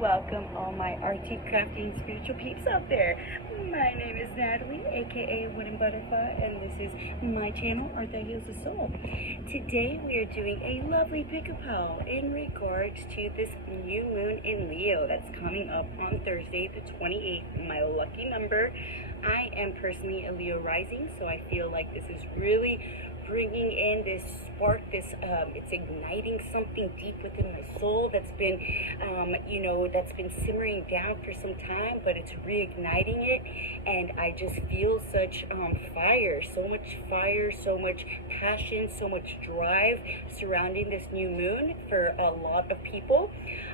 Welcome all my arty, crafty, and spiritual peeps out there. My name is Natalie, aka Wooden Butterfly, and this is my channel, Art That Heals the Soul. Today we are doing a lovely pick-a-pal in regards to this new moon in Leo that's coming up on Thursday the 28th, my lucky number. I am personally a Leo rising, so I feel like this is really bringing in this spark, it's igniting something deep within my soul that's been, that's been simmering down for some time, but it's reigniting it, and I just feel such fire, so much passion, so much drive surrounding this new moon for a lot of people.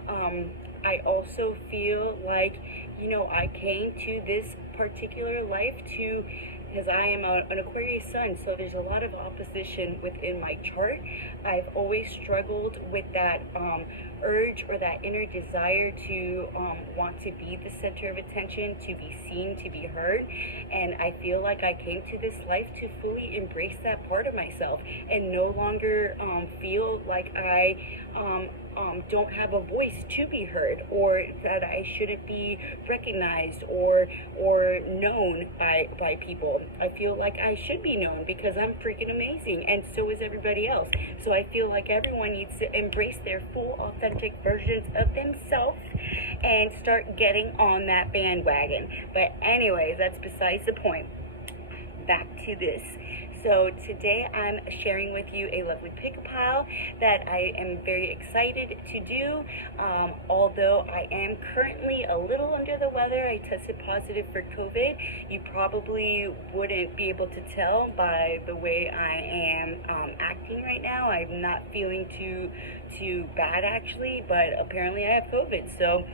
I also feel like, I came to this particular life because I am an Aquarius sun, so there's a lot of opposition within my chart. I've always struggled with that urge or that inner desire to want to be the center of attention, to be seen, to be heard, and I feel like I came to this life to fully embrace that part of myself and no longer feel like I don't have a voice to be heard, or that I shouldn't be recognized or known by people. I feel like I should be known because I'm freaking amazing, and so is everybody else. So I feel like everyone needs to embrace their full authentic versions of themselves and start getting on that bandwagon. But anyways, that's besides the point. Back to this. So today I'm sharing with you a lovely pick-a-pile that I am very excited to do. Although I am currently a little under the weather, I tested positive for COVID. You probably wouldn't be able to tell by the way I am acting right now. I'm not feeling too bad actually, but apparently I have COVID. So,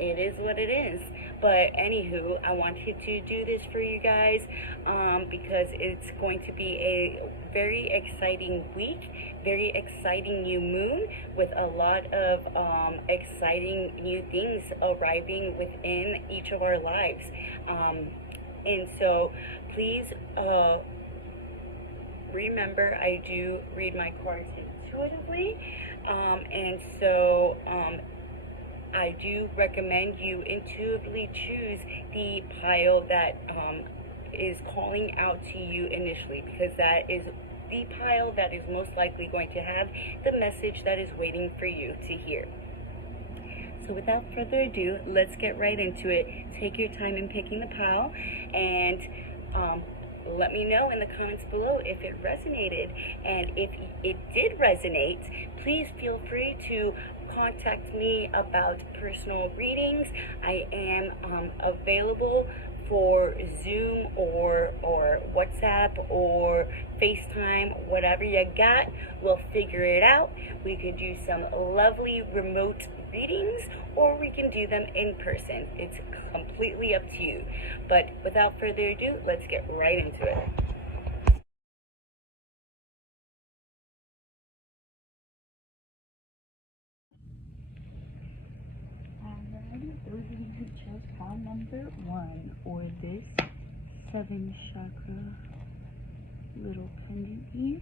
it is what it is. But anywho, I wanted to do this for you guys because it's going to be a very exciting week, very exciting new moon with a lot of exciting new things arriving within each of our lives. And so please remember, I do read my cards intuitively, and so I do recommend you intuitively choose the pile that is calling out to you initially, because that is the pile that is most likely going to have the message that is waiting for you to hear. So without further ado, let's get right into it. Take your time in picking the pile, and let me know in the comments below if it resonated. And if it did resonate, please feel free to contact me about personal readings. I am available for Zoom or WhatsApp or FaceTime, whatever you got, we'll figure it out. We could do some lovely remote readings, or we can do them in person. It's completely up to you. But without further ado, let's get right into it. Alrighty, those of you who chose pile number 1, or this 7 chakra little pendant here.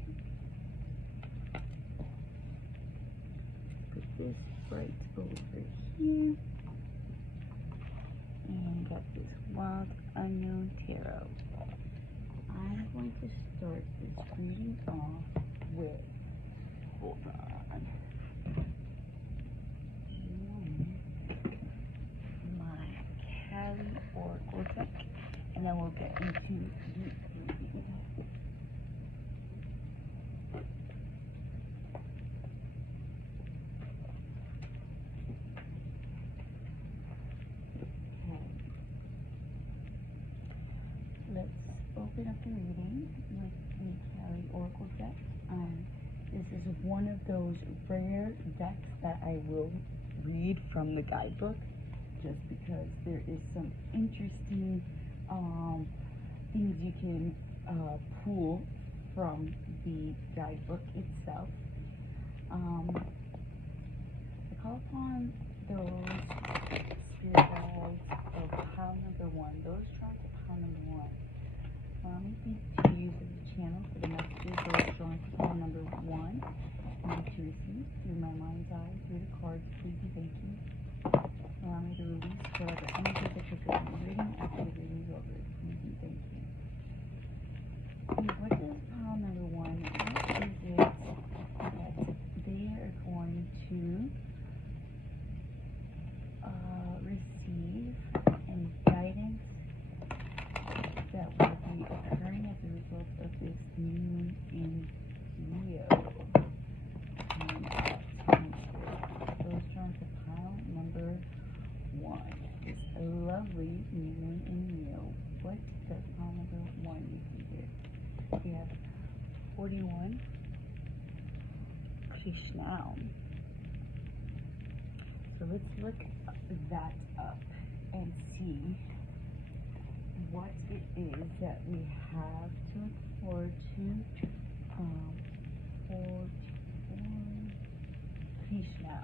Put this right over here. And got this Wild Unknown Tarot. I'm going to start this reading off with, hold on, my Cali Oracle deck, and then we'll get into the reading. Let's open up the reading with the Cali Oracle deck. This is one of those rare decks that I will read from the guidebook, just because there is some interesting things you can pull from the guidebook itself. I call upon those spirit guides of pile number 1, those drawn to pile number 1. Allow me to use the channel for the messages, those drawn to pile number 1, and to receive through my mind's eye, through the cards, please and thank you. Allow me to release whatever energy that took over the reading after the reading is over, please and thank you. And what is pile number one? What is it that they are going to receive any guidance that will be occurring as a result of this new moon in Leo? Those drawn to pile number one. This lovely new moon in Leo. What does pile number one receive here? We have 41 Krishna. So let's look that up and see what it is that we have to look forward to. 41 Krishna.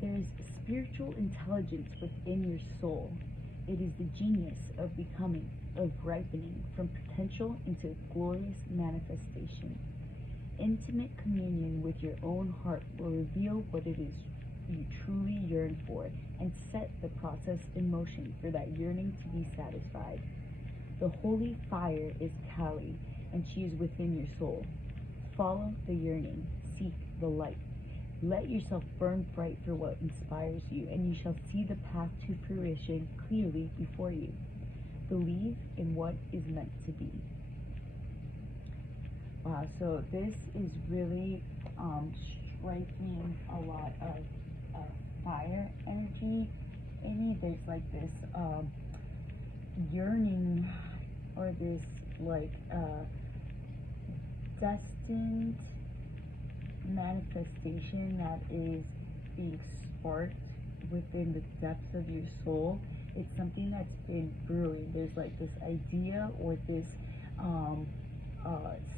There is spiritual intelligence within your soul. It is the genius of becoming, of ripening from potential into glorious manifestation. Intimate communion with your own heart will reveal what it is you truly yearn for and set the process in motion for that yearning to be satisfied. The holy fire is Kali, and she is within your soul. Follow the yearning, seek the light. Let yourself burn bright for what inspires you, and you shall see the path to fruition clearly before you. Believe in what is meant to be. Wow, so this is really striking a lot of fire energy in me. There's like this yearning, or this like destined manifestation that is being sparked within the depths of your soul. It's something that's been brewing. There's like this idea, or this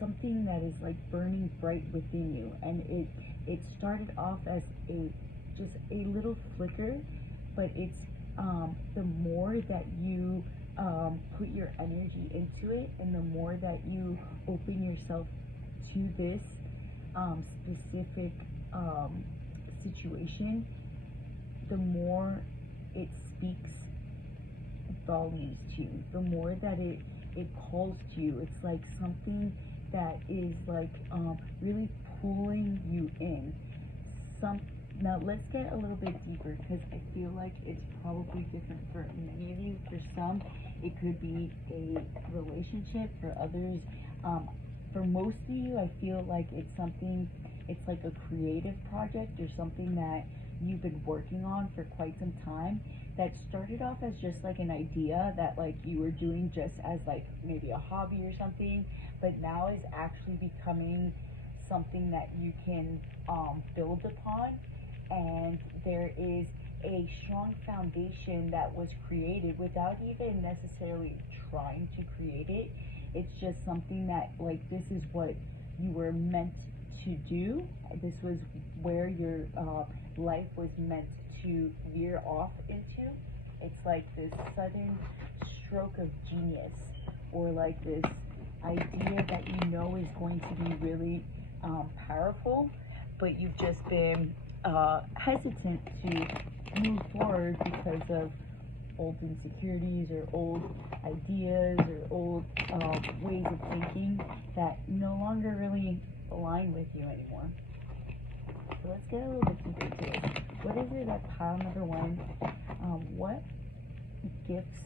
something that is like burning bright within you, and it started off as just a little flicker, but it's the more that you put your energy into it, and the more that you open yourself to this specific situation, the more it speaks volumes to you, the more that it calls to you. It's like something that is like really pulling you in. Now let's get a little bit deeper, because I feel like it's probably different for many of you. For some, it could be a relationship. For others, for most of you, I feel like it's something, it's like a creative project or something that you've been working on for quite some time, that started off as just like an idea that like you were doing just as like maybe a hobby or something, but now is actually becoming something that you can build upon. And there is a strong foundation that was created without even necessarily trying to create it. It's just something that like, this is what you were meant to do. This was where your life was meant to veer off into. It's like this sudden stroke of genius, or like this idea that you know is going to be really powerful, but you've just been hesitant to move forward because of old insecurities, or old ideas, or old ways of thinking that no longer really align with you anymore. So let's get a little bit deeper into it. What is it that pile number one, what gifts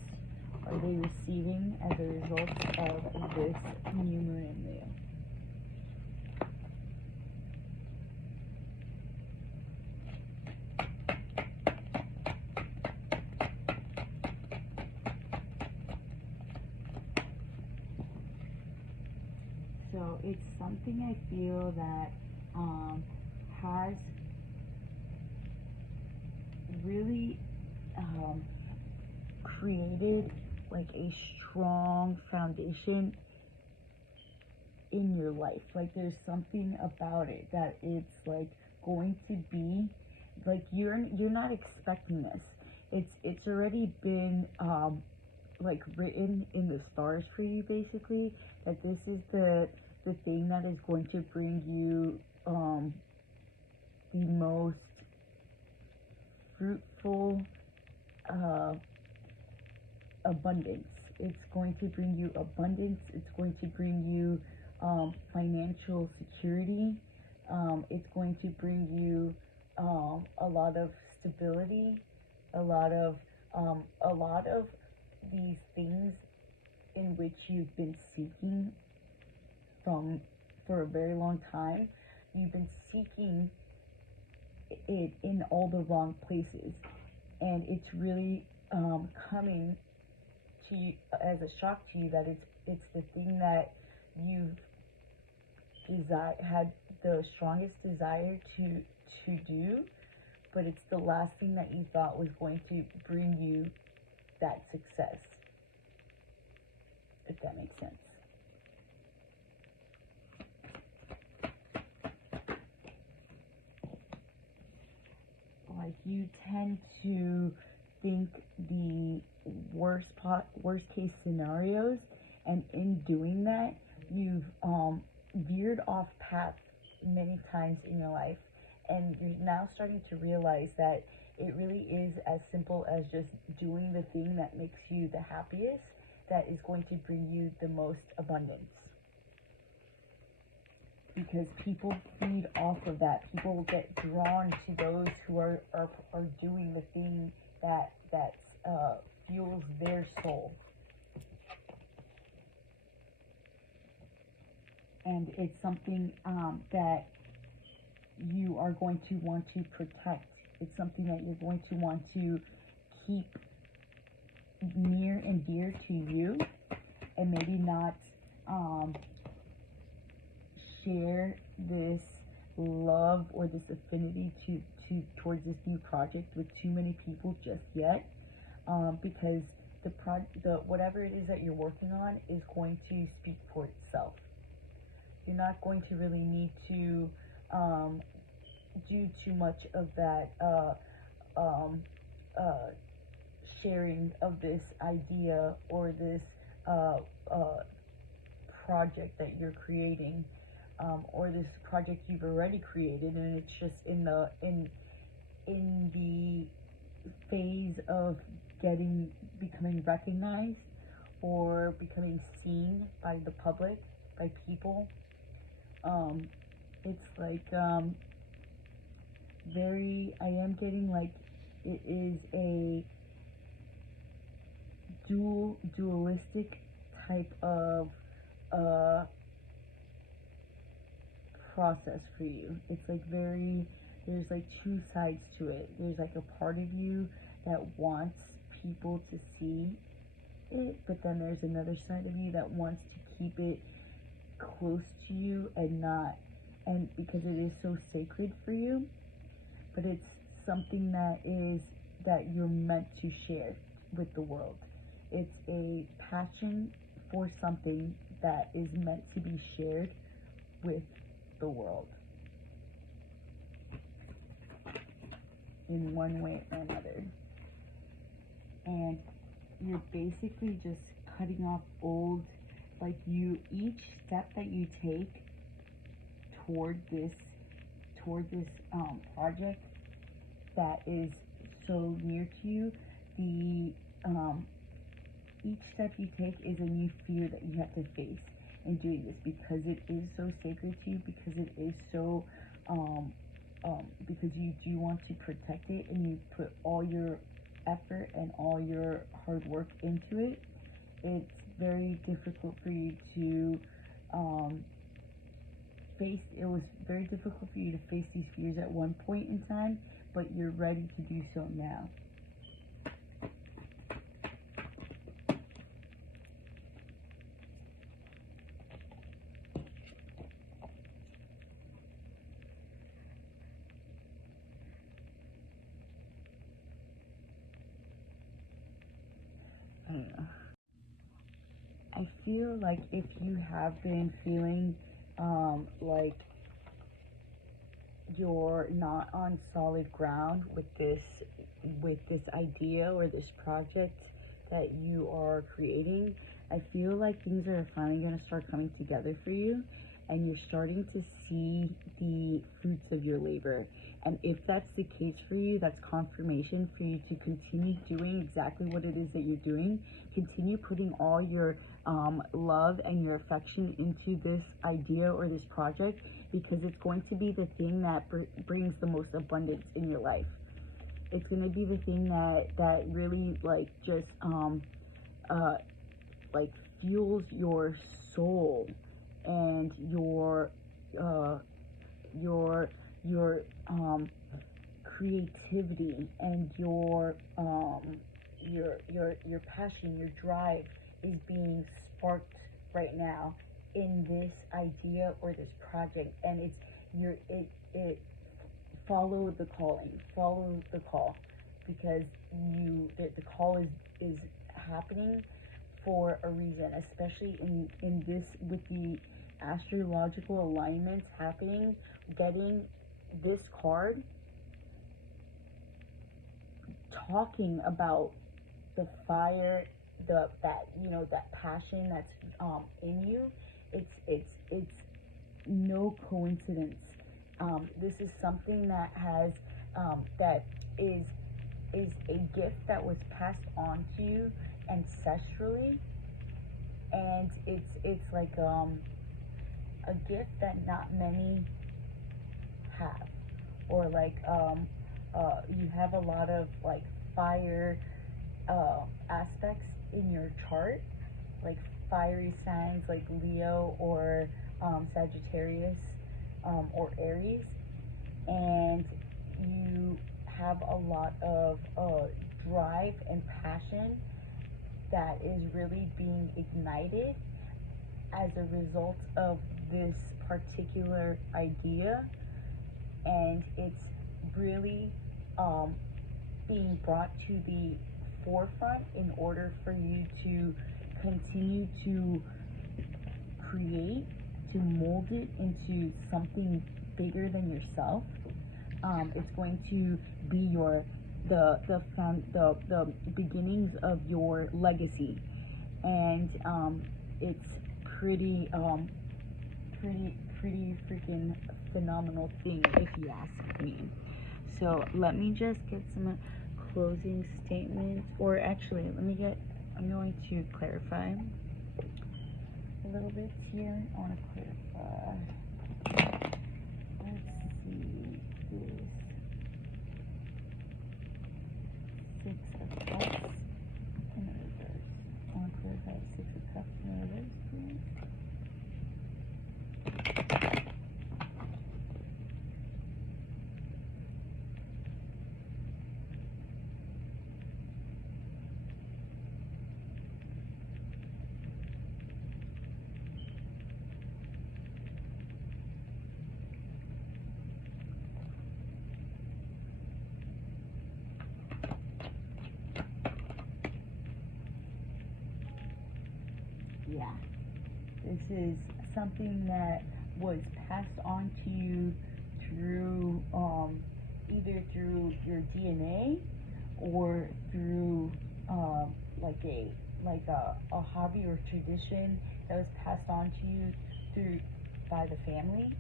are they receiving as a result of this new moon in Leo? So it's something I feel that has really created like a strong foundation in your life. Like there's something about it that it's like going to be like, you're not expecting this. It's already been like written in the stars for you, basically, that this is the the thing that is going to bring you the most fruitful abundance. It's going to bring you abundance. It's going to bring you financial security. It's going to bring you a lot of stability, a lot of these things in which you've been seeking for a very long time. You've been seeking it in all the wrong places, and it's really coming to you as a shock to you that it's the thing that you've had the strongest desire to do, but it's the last thing that you thought was going to bring you that success, if that makes sense. Like, you tend to think the worst case scenarios, and in doing that, you've veered off path many times in your life, and you're now starting to realize that it really is as simple as just doing the thing that makes you the happiest that is going to bring you the most abundance. Because people feed off of that. People get drawn to those who are doing the thing that fuels their soul. And it's something that you are going to want to protect. It's something that you're going to want to keep near and dear to you, and maybe not share this love or this affinity towards this new project with too many people just yet, because the whatever it is that you're working on is going to speak for itself. You're not going to really need to do too much of that sharing of this idea or this project that you're creating, or this project you've already created, and it's just in the phase of becoming recognized or becoming seen by the public, by people. It's like I am getting like it is a dualistic type of process for you. It's like there's like two sides to it. There's like a part of you that wants people to see it, but then there's another side of you that wants to keep it close to you and because it is so sacred for you, but it's something that you're meant to share with the world. It's a passion for something that is meant to be shared with the world in one way or another. And you're basically just cutting off each step that you take toward this project that is so near to you, each step you take is a new fear that you have to face in doing this, because it is so sacred to you, because it is so because you do want to protect it, and you put all your effort and all your hard work into it. It's very difficult for you to face. It was very difficult for you to face these fears at one point in time, but you're ready to do so now. I don't know. I feel like if you have been feeling like you're not on solid ground with this idea or this project that you are creating, I feel like things are finally going to start coming together for you, and you're starting to see the fruits of your labor. And if that's the case for you, that's confirmation for you to continue doing exactly what it is that you're doing. Continue putting all your love and your affection into this idea or this project, because it's going to be the thing that brings the most abundance in your life. It's going to be the thing that really just fuels your soul and your creativity and your passion, your drive is being sparked right now in this idea or this project. And it follow the calling, follow the call, because the call is happening for a reason, especially in this, with the astrological alignments happening. Getting this card talking about the fire, that passion that's in you. It's no coincidence. This is something that has that is a gift that was passed on to you ancestrally, and it's like a gift that not many have, or you have a lot of fire aspects in your chart, like fiery signs like Leo or Sagittarius or Aries, and you have a lot of drive and passion that is really being ignited as a result of this particular idea, and it's really being brought to the forefront in order for you to continue to create, to mold it into something bigger than yourself. It's going to be the beginnings of your legacy, and it's pretty freaking phenomenal thing, if you ask me. So let me just get some closing statements, or actually I'm going to clarify a little bit here. I want to clarify. Let's see this. 6 of Cups in reverse. I want to clarify 6 of Cups in reverse, please. Yeah, this is something that was passed on to you through either through your DNA or through a hobby or tradition that was passed on to you by the family,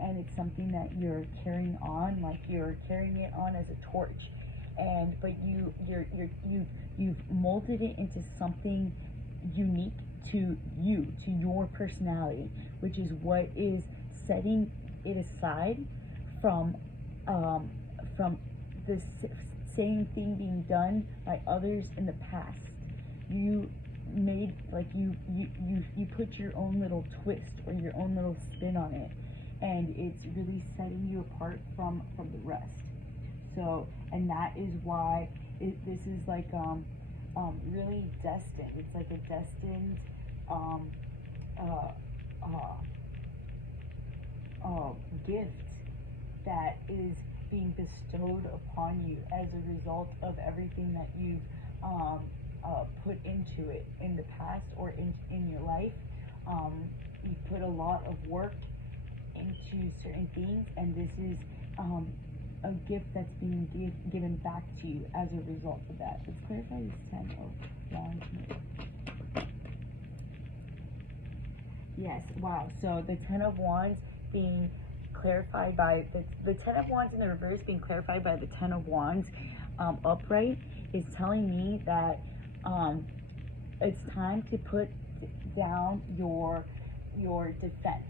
and it's something that you're carrying on, like you're carrying it on as a torch, but you've molded it into something unique to you, to your personality, which is what is setting it aside from the same thing being done by others in the past. You made you put your own little twist or your own little spin on it, and it's really setting you apart from the rest. So, and that is why this is really destined. It's like a destined gift that is being bestowed upon you as a result of everything that you've put into it in the past or in your life. You've put a lot of work into certain things, and this is a gift that's being given back to you as a result of that. Let's clarify this 10 of Wands. Yes, wow. So the Ten of Wands being clarified by the Ten of Wands in the reverse being clarified by the Ten of Wands upright is telling me that it's time to put down your defense.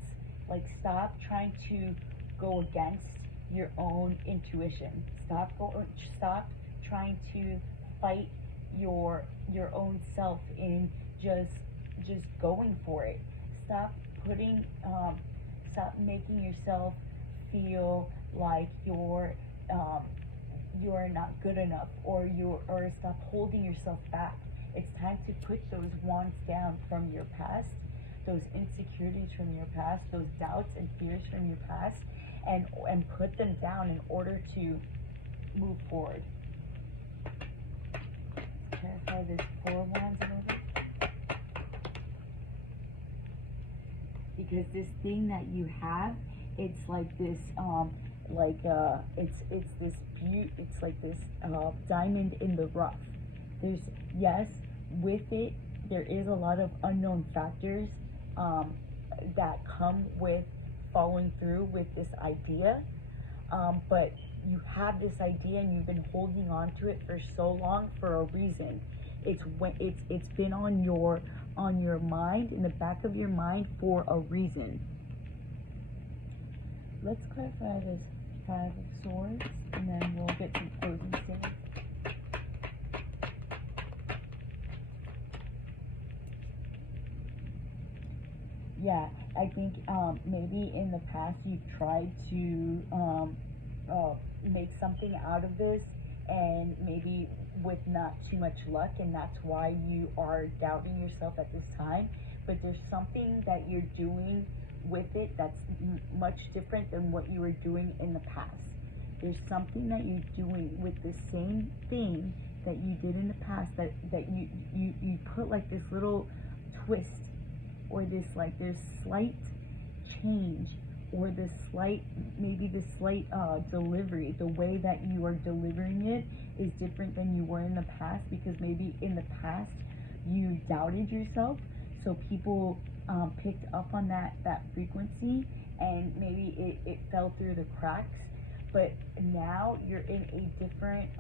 Like, stop trying to go against your own intuition. Stop trying to fight your own self in just going for it. Stop putting stop making yourself feel like you're not good enough, or stop holding yourself back. It's time to put those wands down from your past, those insecurities from your past, those doubts and fears from your past, and put them down in order to move forward. Clarify this Four of Wands a little bit. Because this thing that you have, it's like this it's this it's like this diamond in the rough. There's, yes, with it there is a lot of unknown factors that come with following through with this idea, but you have this idea and you've been holding on to it for so long for a reason. It's been on your mind, in the back of your mind, for a reason. Let's clarify this Five of Swords, and then we'll get some closing statements. Yeah, I think maybe in the past you've tried to make something out of this, and maybe with not too much luck, and that's why you are doubting yourself at this time. But there's something that you're doing with it that's much different than what you were doing in the past. There's something that you're doing with the same thing that you did in the past, that you put like this little twist, or this slight change, or this slight delivery. The way that you are delivering it is different than you were in the past, because maybe in the past you doubted yourself, so people picked up on that frequency, and maybe it fell through the cracks. But now you're in a different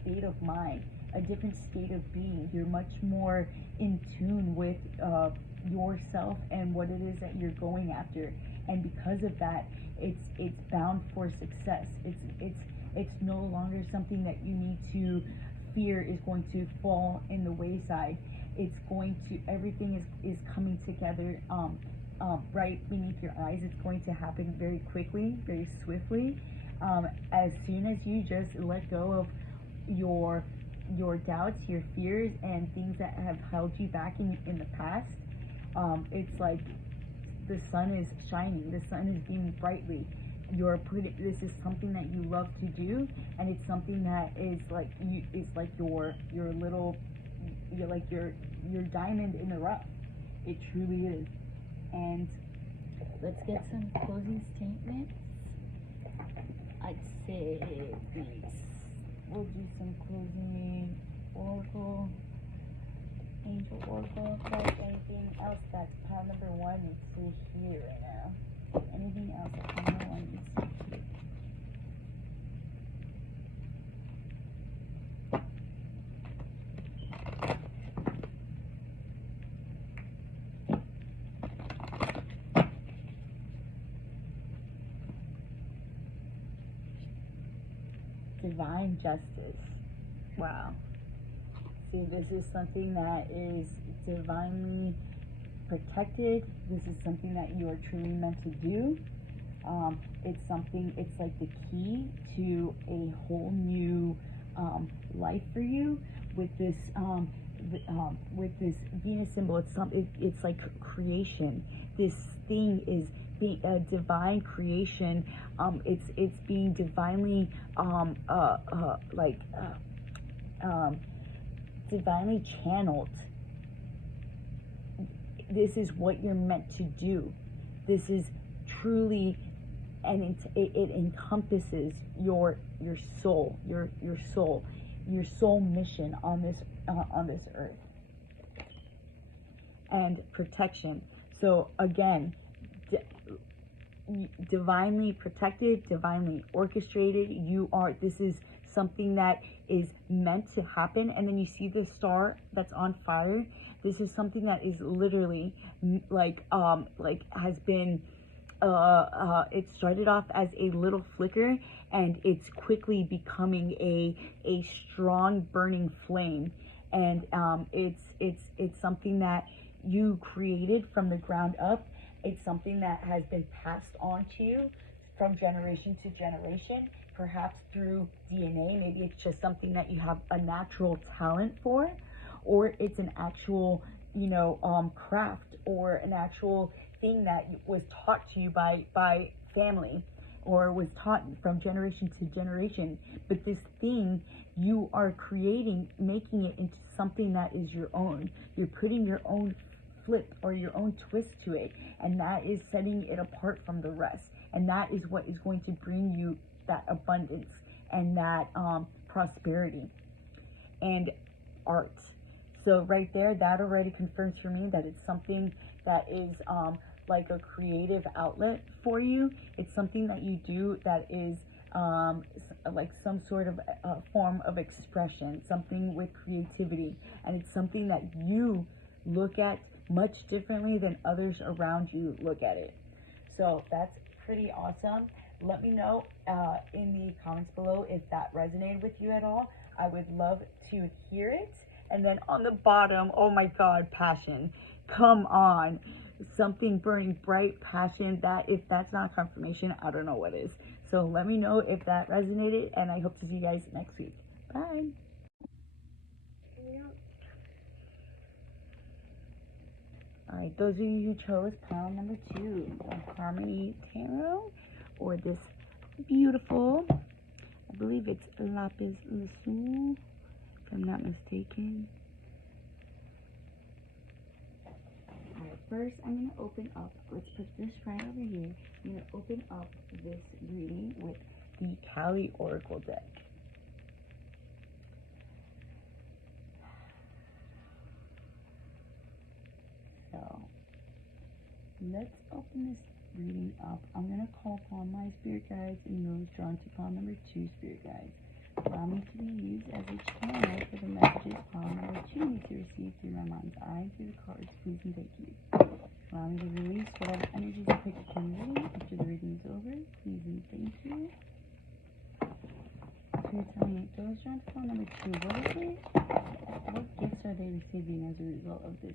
state of mind, a different state of being. You're much more in tune with yourself and what it is that you're going after, and because of that, it's bound for success. It's no longer something that you need to fear is going to fall in the wayside. It's going to, everything is coming together right beneath your eyes. It's going to happen very quickly, very swiftly. As soon as you just let go of your doubts, your fears, and things that have held you back in the past, it's like the sun is shining, the sun is beaming brightly. This is something that you love to do, and it's something that is like your diamond in the rough. It truly is. And let's get some closing statements. I'd say we'll do some closing oracle, angel oracle cards. Anything else that's pile number one needs to hear right now? Anything else that pile number one needs to hear? Divine justice. Wow. See, this is something that is divinely protected. This is something that you are truly meant to do. It's like the key to a whole new life for you with this Venus symbol. It's like creation. This thing is being a divine creation. It's being divinely divinely channeled. This is what you're meant to do. This is truly, and it encompasses your soul, your soul mission on this earth. And protection. So again, divinely protected, divinely orchestrated. This is something that is meant to happen. And then you see this star that's on fire. This is something that is literally has been it started off as a little flicker, and it's quickly becoming a strong burning flame. And it's something that you created from the ground up. It's something that has been passed on to you from generation to generation, perhaps through DNA. Maybe it's just something that you have a natural talent for, or it's an actual, craft, or an actual thing that was taught to you by family, or was taught from generation to generation. But this thing you are creating, making it into something that is your own. You're putting your own flip or your own twist to it, and that is setting it apart from the rest. And that is what is going to bring you that abundance and that prosperity and art. So right there, that already confirms for me that it's something that is like a creative outlet for you. It's something that you do that is like some sort of form of expression, something with creativity. And it's something that you look at much differently than others around you look at it. So that's pretty awesome. Let me know in the comments below if that resonated with you at all. I would love to hear it. And then on the bottom, oh my God, passion. Come on. Something burning bright, passion. That, if that's not confirmation, I don't know what is. So let me know if that resonated, and I hope to see you guys next week. Bye. Alright, those of you who chose pile number 2, the Harmony Tarot, or this beautiful, I believe it's Lapis Lazuli, if I'm not mistaken. Alright, first I'm going to open up, let's put this right over here. I'm going to open up this reading with the Kali Oracle deck. So, let's open this reading up. I'm going to call upon my spirit guides and those drawn to pile number 2 spirit guides. Allow me to be used as a channel for the messages pile number 2 needs to receive through my mind's eye and through the cards. Please and thank you. Allow me to release whatever energies I pick up from the reading after the reading is over. Please and thank you. So you're telling me, those drawn to pile number 2, what gifts are they receiving as a result of this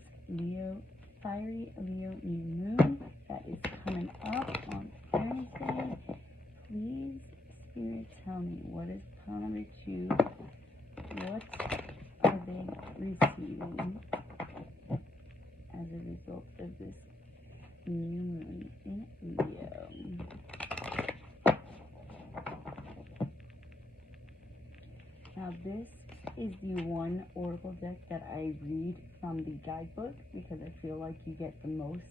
fiery Leo new moon that is coming up on Thursday? Please, Spirit, tell me, what is pile number 2? What are they receiving as a result of this new moon in Leo? Now this is the one oracle deck that I read from the guidebook because I feel like you get the most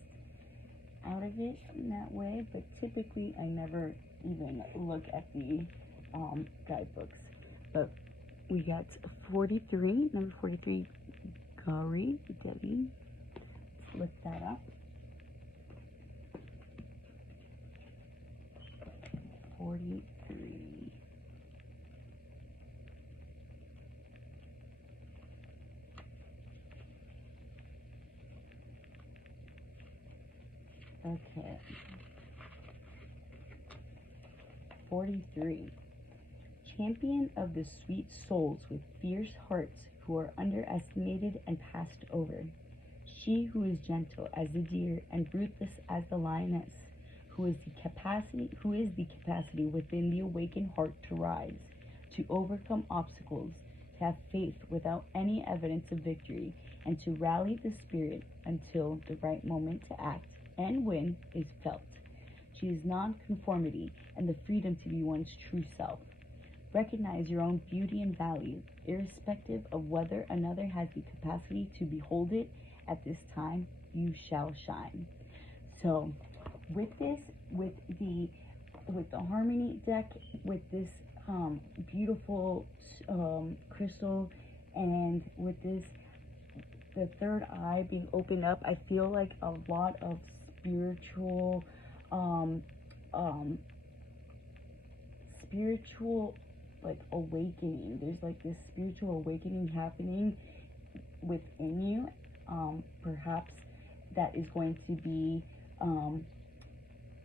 out of it in that way, but typically I never even look at the guidebooks. But we got 43, number 43, Debbie. Let's look that up. 43. Okay. 43. Champion of the sweet souls with fierce hearts who are underestimated and passed over. She who is gentle as the deer and ruthless as the lioness, who is the capacity within the awakened heart to rise, to overcome obstacles, to have faith without any evidence of victory, and to rally the spirit until the right moment to act and win is felt. She is non-conformity and the freedom to be one's true self. Recognize your own beauty and value, irrespective of whether another has the capacity to behold it. At this time, you shall shine. So, with this, with the Harmony deck, with this beautiful crystal, and with this the third eye being opened up, I feel like a lot of spiritual, um, um, spiritual, like, awakening. There's like this spiritual awakening happening within you. Perhaps that is going to be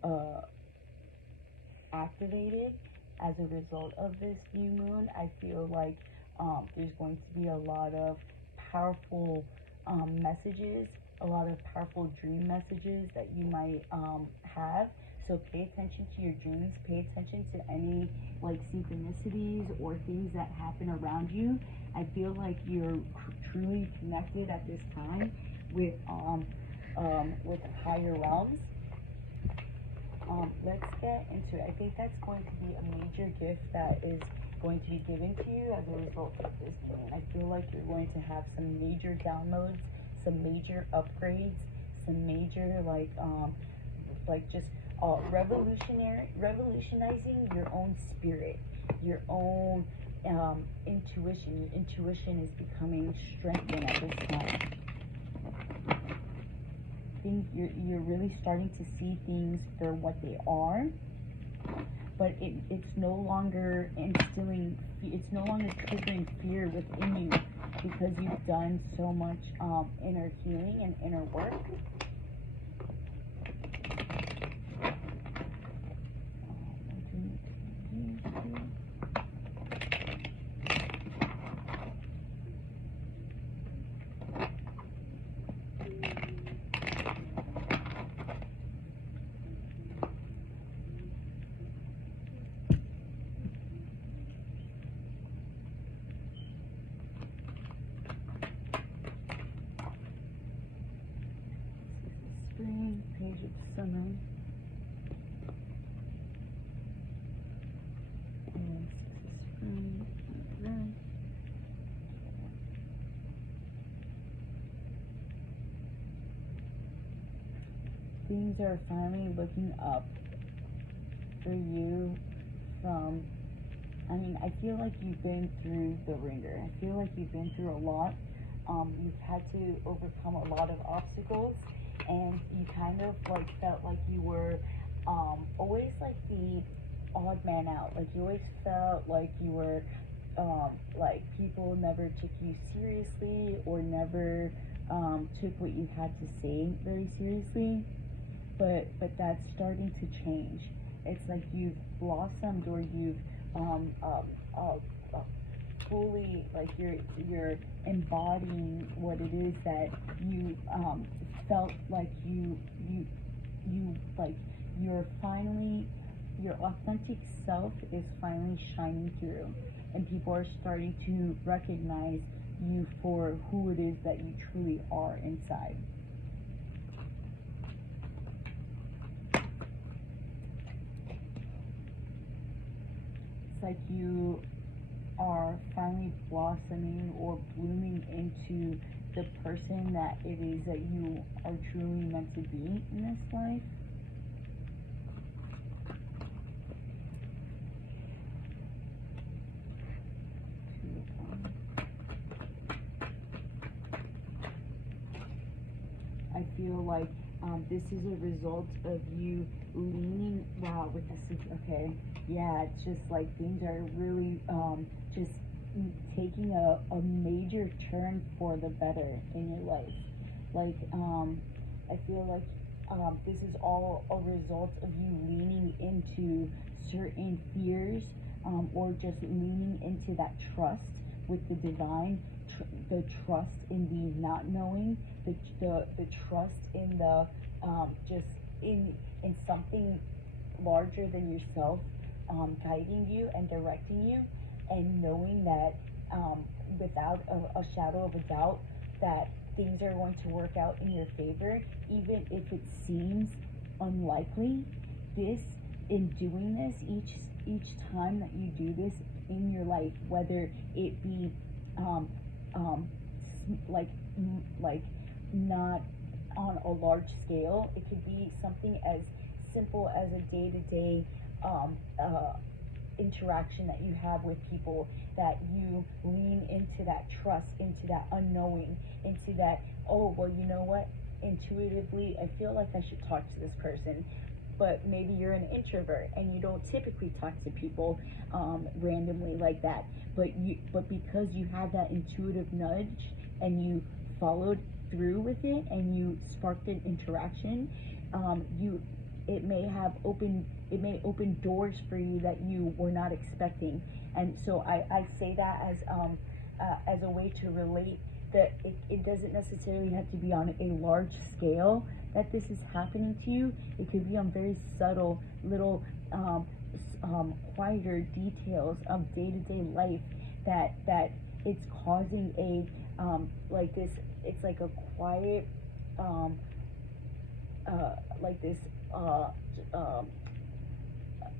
uh, activated as a result of this new moon. I feel like there's going to be a lot of powerful messages, a lot of powerful dream messages that you might have. So pay attention to your dreams, pay attention to any like synchronicities or things that happen around you. I feel like you're truly connected at this time with higher realms. Let's get into it. I think that's going to be a major gift that is going to be given to you as a result of this moon. I feel like you're going to have some major downloads, some major upgrades, some major just revolutionizing your own spirit, your own intuition. Your intuition is becoming strengthened at this time. You're really starting to see things for what they are, but it's no longer triggering fear within you because you've done so much inner healing and inner work. Page of Summer, and Six of Spring, right. Things are finally looking up for you from, I feel like you've been through the ringer. I feel like you've been through a lot. You've had to overcome a lot of obstacles, and you kind of like felt like you were always like the odd man out. Like you always felt like you were like people never took you seriously or never took what you had to say very seriously. But that's starting to change. It's like you've blossomed, or you've fully, like you're embodying what it is that you felt like you like you're finally, your authentic self is finally shining through, and people are starting to recognize you for who it is that you truly are inside. It's like you are finally blossoming or blooming into the person that it is that you are truly meant to be in this life. I feel like this is a result of you leaning, wow, with this, okay, yeah, it's just like things are really just taking a major turn for the better in your life. Like, I feel like this is all a result of you leaning into certain fears, or just leaning into that trust with the divine, the trust in the not knowing, the trust in the just in something larger than yourself, guiding you and directing you, and knowing that without a shadow of a doubt that things are going to work out in your favor, even if it seems unlikely. This, in doing this, each time that you do this in your life, whether it be like not on a large scale, it could be something as simple as a day-to-day interaction that you have with people, that you lean into that trust, into that unknowing, into that, oh, well, you know what? Intuitively, I feel like I should talk to this person. But maybe you're an introvert and you don't typically talk to people randomly like that. But because you had that intuitive nudge and you followed through with it and you sparked an interaction, it may open doors for you that you were not expecting. And so I say that as a way to relate that it doesn't necessarily have to be on a large scale that this is happening to you. It could be on very subtle little quieter details of day-to-day life that it's causing a like this. It's like a quiet like this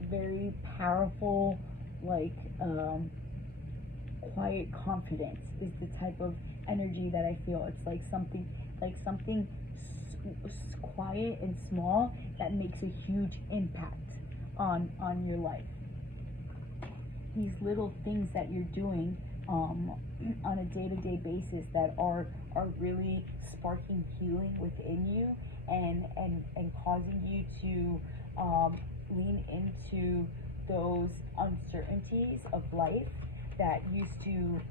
very powerful, like quiet confidence is the type of energy that I feel. It's like something quiet and small that makes a huge impact on your life. These little things that you're doing on a day-to-day basis that are really sparking healing within you and causing you to lean into those uncertainties of life that used to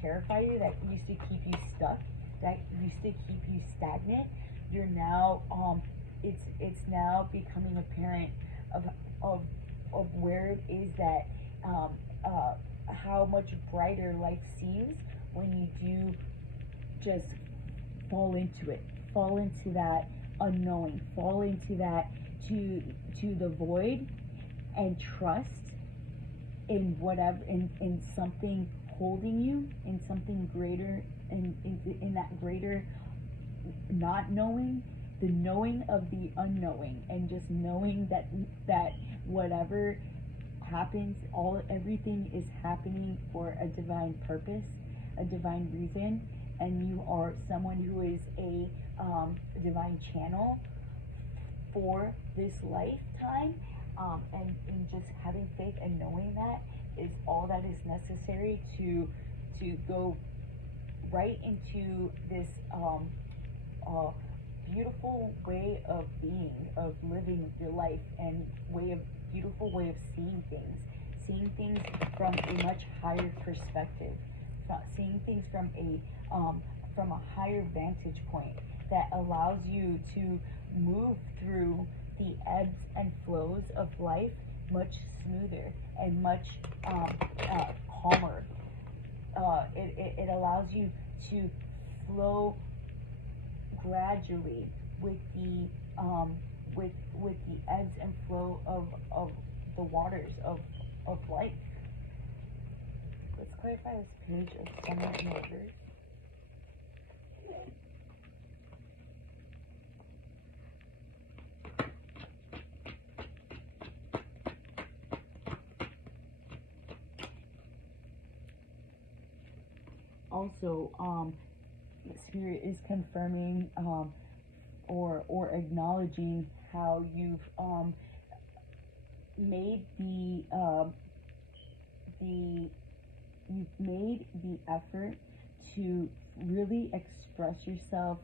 terrify you, that used to keep you stuck, that used to keep you stagnant. You're now it's now becoming apparent of where it is that how much brighter life seems when you do just fall into that unknowing, fall into that to the void, and trust in whatever in something holding you, in something greater, in that greater not knowing, the knowing of the unknowing, and just knowing that whatever happens, everything is happening for a divine purpose, a divine reason, and you are someone who is a divine channel for this lifetime, and just having faith and knowing that is all that is necessary to go right into this beautiful way of being, of living your life, and beautiful way of seeing things from a much higher perspective, seeing things from a higher vantage point that allows you to move through the ebbs and flows of life much smoother and much calmer. It allows you to flow gradually with the ebbs and flow of the waters of life. Let's clarify this page of Summer and Rivers. Also, Spirit is confirming or acknowledging how you've made you've made the effort to really express yourself,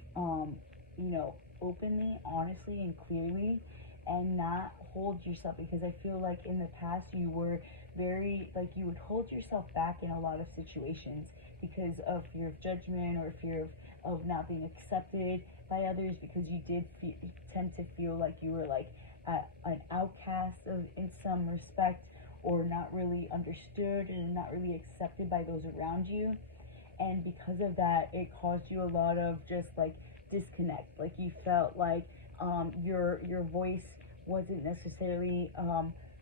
openly, honestly, and clearly, and not hold yourself, because I feel like in the past you were very, like, you would hold yourself back in a lot of situations because of fear of judgment or fear of not being accepted by others, because you did tend to feel like you were like an outcast in some respect, or not really understood and not really accepted by those around you. And because of that, it caused you a lot of just like disconnect. Like you felt like your voice wasn't necessarily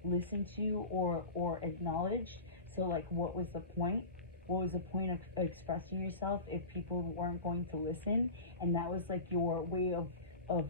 listened to or acknowledged. So like, what was the point? What was the point of expressing yourself if people weren't going to listen? And that was like your way of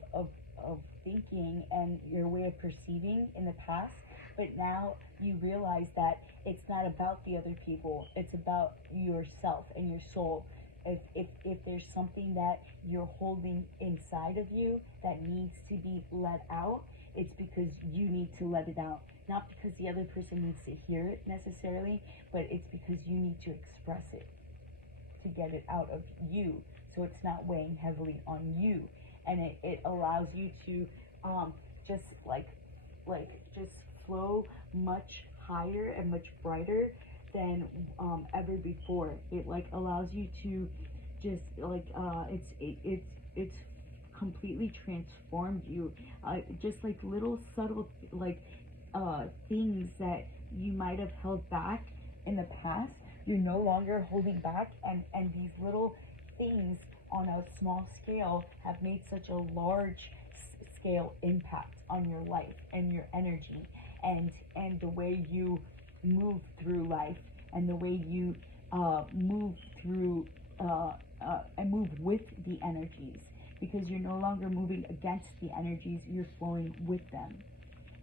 thinking and your way of perceiving in the past. But now you realize that it's not about the other people, it's about yourself and your soul. If there's something that you're holding inside of you that needs to be let out, it's because you need to let it out. not because the other person needs to hear it necessarily, but it's because you need to express it to get it out of you, so it's not weighing heavily on you, and it allows you to just just flow much higher and much brighter than ever before. It like allows you to just like it's completely transformed you. Just like little subtle things that you might have held back in the past, you're no longer holding back, and these little things on a small scale have made such a large scale impact on your life and your energy, and the way you move through life, and the way you move through and move with the energies, because you're no longer moving against the energies, you're flowing with them.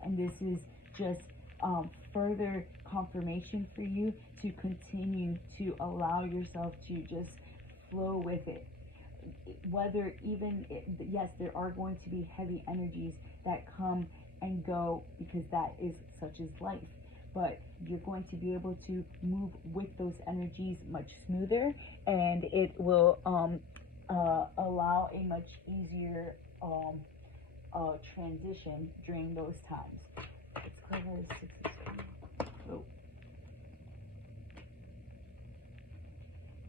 And this is just further confirmation for you to continue to allow yourself to just flow with it. Whether even, yes, there are going to be heavy energies that come and go, because that is such as life. But you're going to be able to move with those energies much smoother, and it will allow a much easier transition during those times. Let's cover 67. Oh.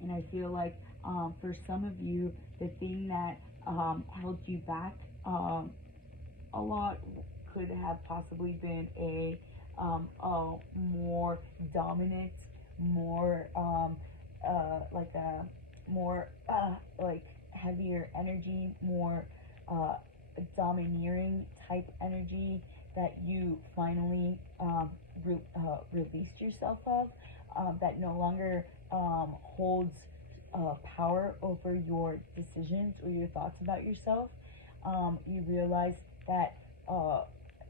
And I feel like for some of you, the thing that held you back a lot could have possibly been a more dominant, more like heavier energy, more domineering type energy that you finally released yourself of, that no longer holds power over your decisions or your thoughts about yourself. You realize that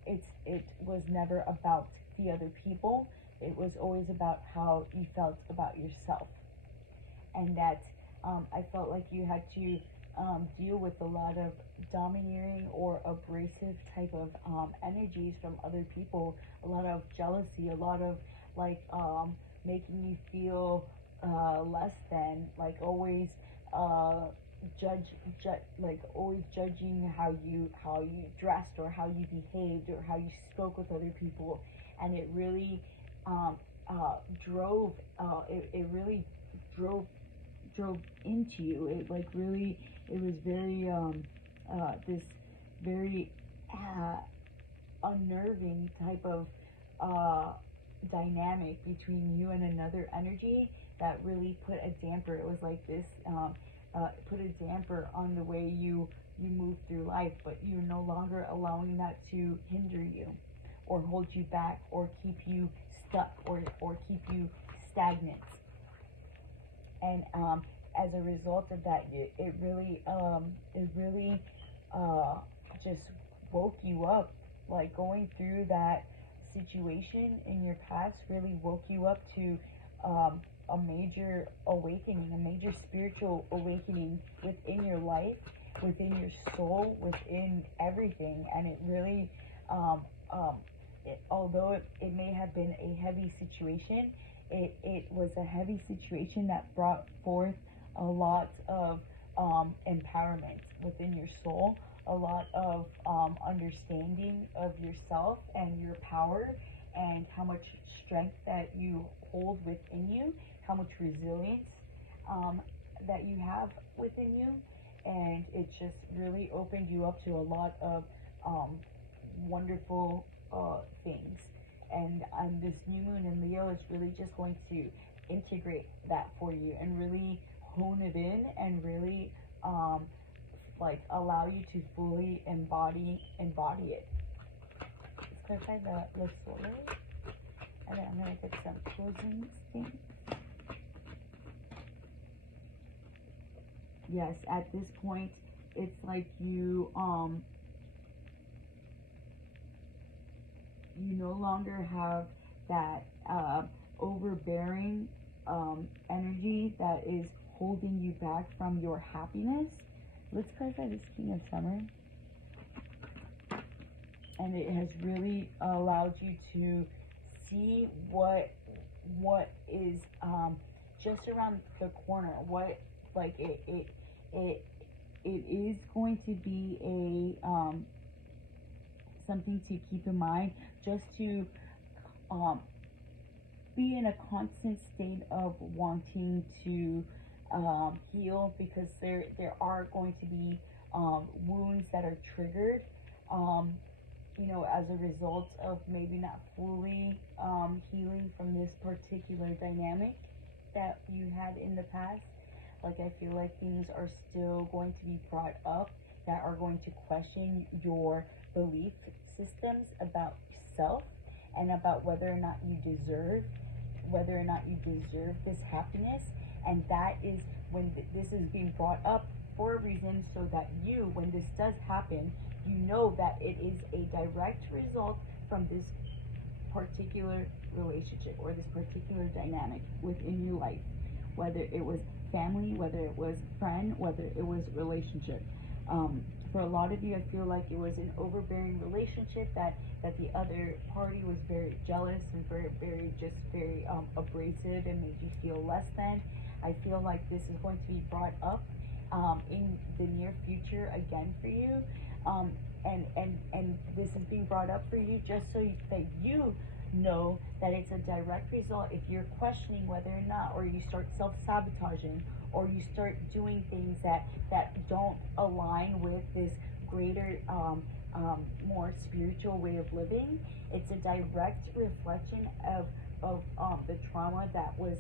it was never about the other people. It was always about how you felt about yourself. And that I felt like you had to deal with a lot of domineering or abrasive type of energies from other people, a lot of jealousy, a lot of like making you feel less than, like always always judging how you dressed, or how you behaved, or how you spoke with other people. And it really drove into you. It like really, it was very this very unnerving type of dynamic between you and another energy that really put a damper. It was like this put a damper on the way you move through life, but you're no longer allowing that to hinder you or hold you back or keep you stuck or keep you stagnant. And as a result of that, it really just woke you up. Like going through that situation in your past really woke you up to a major awakening, a major spiritual awakening within your life, within your soul, within everything. And it really, although it may have been a heavy situation, it was a heavy situation that brought forth a lot of empowerment within your soul, a lot of understanding of yourself and your power, and how much strength that you hold within you, how much resilience that you have within you. And it just really opened you up to a lot of wonderful things. And this new moon in Leo is really just going to integrate that for you and really hone it in, and really like allow you to fully embody it. Let's clarify the solar, and then I'm gonna get some closing things. Yes, at this point, it's like you no longer have that overbearing energy that is holding you back from your happiness. Let's clarify this King of Summer. and it has really allowed you to see what is just around the corner. What, like, it is going to be a something to keep in mind, just to be in a constant state of wanting to heal, because there are going to be wounds that are triggered, as a result of maybe not fully healing from this particular dynamic that you had in the past. Like, I feel like things are still going to be brought up that are going to question your belief systems about self, and about whether or not you deserve this happiness. And that is when this is being brought up for a reason, so that you, when this does happen, you know that it is a direct result from this particular relationship or this particular dynamic within your life, whether it was family, whether it was friend, whether it was relationship. For a lot of you, I feel like it was an overbearing relationship that the other party was very jealous and very abrasive and made you feel less than. I feel like this is going to be brought up in the near future again for you. And this is being brought up for you just so that you know that it's a direct result. If you're questioning whether or not, or you start self-sabotaging, or you start doing things that don't align with this greater more spiritual way of living, it's a direct reflection of the trauma that was